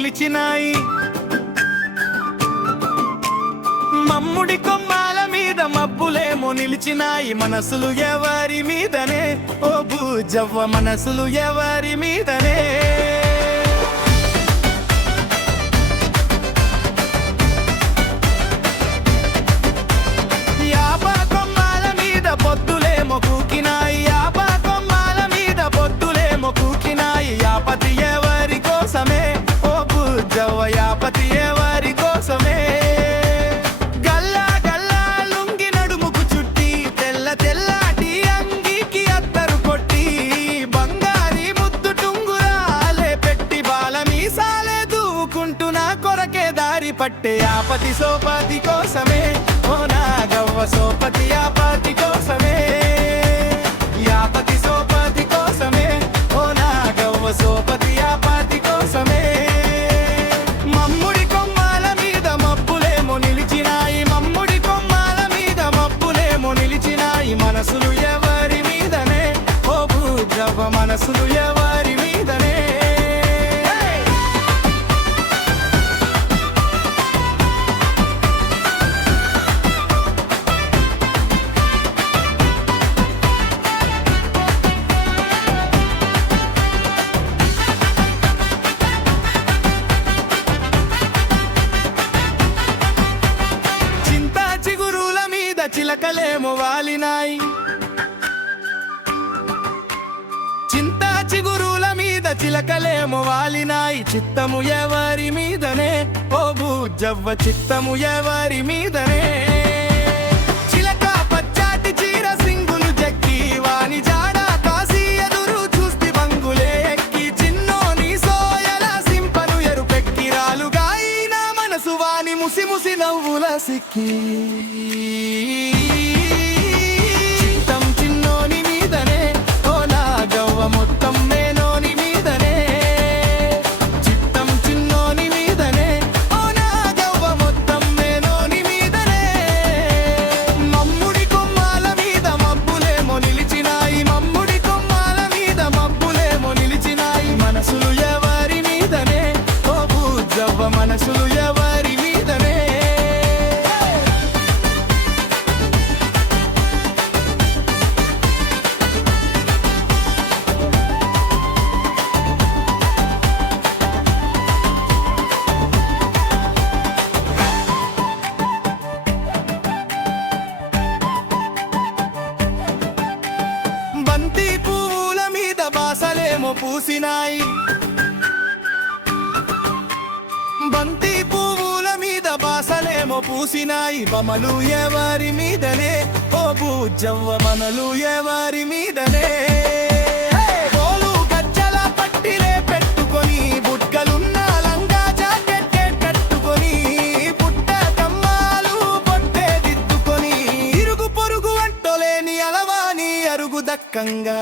నిలిచినాయి. మమ్ముడి కొమ్మాల మీద మబ్బులేమో నిలిచినాయి. మనసులు ఎవరి మీదనే, ఓ బూజవ్వ మనసులు ఎవరి మీదనే. యాప కొమ్మాల మీద పొద్దులేమో కూకినాయి. యాప కొమ్మాల మీద పొద్దులేమో కూకినాయి. యాపతి ఎవరి కోసమే, ఓ బూజవ్వ యాపతి ఎవరి కోసమే. పట్టే ఆపతి సోపతి కోసమే, ఓ నాగవ్వ సోపతి ఆపతి కోసమే. యాపతి సోపతి కోసమే, ఓ నాగవ్వ సోపతి ఆపతి కోసమే. మమ్ముడి కొమ్మాల మీద మబ్బులేమో నిలిచినాయి. మమ్ముడి కొమ్మాల మీద మబ్బులేమో నిలిచినాయి. మనసులు ఎవరి మీదనే, ఓ బూజవ్వ మనసులు ఎవరి మీదనే. చిలకలేమో వాలినాయి. చింతా చిగురుల మీద చిలకలేమో వాలినాయి. చిత్తము ఎవరి మీదనే, ఓ బూజవ్వ చిత్తము ఎవరి మీదనే. చిలక పచ్చాటి చీర సింగులు జక్కి, వాని జాడ కాసి ఎదురు చూస్తి బంగులే ఎక్కి. చిన్నోని సోయల సింపను ఎరుపెక్కి, రాలుగాయిన మనసు వాని ముసి ముసి నవ్వుల సిక్కి. మొత్తం మేనోని మీదనే, చిత్తం చిన్నోని మీదనే, ఓ నాగవ్వ మొత్తం మేనోని మీదనే. మమ్ముడి కొమ్మాల మీద మబ్బులేమో నిలిచినాయి. మమ్ముడి కొమ్మాల మీద మబ్బులేమో నిలిచినాయి. మనసులు ఎవరి మీదనే, ఓ బూజవ్వ మనసులు ఎవరి మీదనే. బంతి పువ్వుల మీద బాసలేమో పూసినాయి. బంతి పువ్వుల మీద బాసలేమో పూసినాయి. బమలు ఎవరి మీదనే, ఓ బూజవ్వ మనలు ఎవరి మీదనే. గోలు గజ్జల పట్టిలే పెట్టుకొని, బుట్కలున్న లంగా జాకెట్ కట్టుకొని, పుట్ట కమ్మాలు పొట్టే దిద్దుకొని, ఇరుగు పొరుగు అంటోలేని అలవాని అరుగు దక్కంగా